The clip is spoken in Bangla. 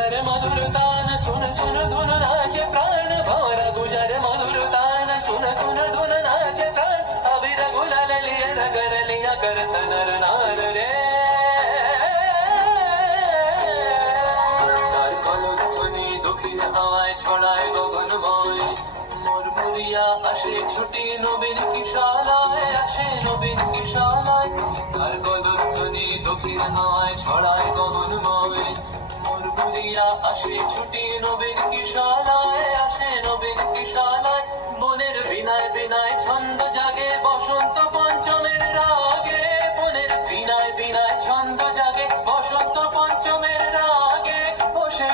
गुजर मधुर तान सुन सुन धुन नाचे प्राण भंवरा गुजर मधुर तान सुन सुन धुन नाचे प्राण अबीर गुलाल लिए रंगर लिया करत नर नार रे তার কলধ্বনি দক্ষিণ হাওয়ায় ছড়ায় গগনময় মুরমুরিয়া আসে ছুটি নবীন কিশালায় আসে নবীন কিশালায় তার কলধ্বনি দক্ষিণ হাওয়ায় ছড়ায় গগনময় মুরমুরিয়া আসে ছুটি নবীন কিশালায় আসে নবীন কিশালায় বনের বিনায় বিনায় ছন্দ জাগে বসন্ত পঞ্চমের রাগে বনের বিনায় বিনায় ছন্দ জাগে বসন্ত পঞ্চমের রাগে বসে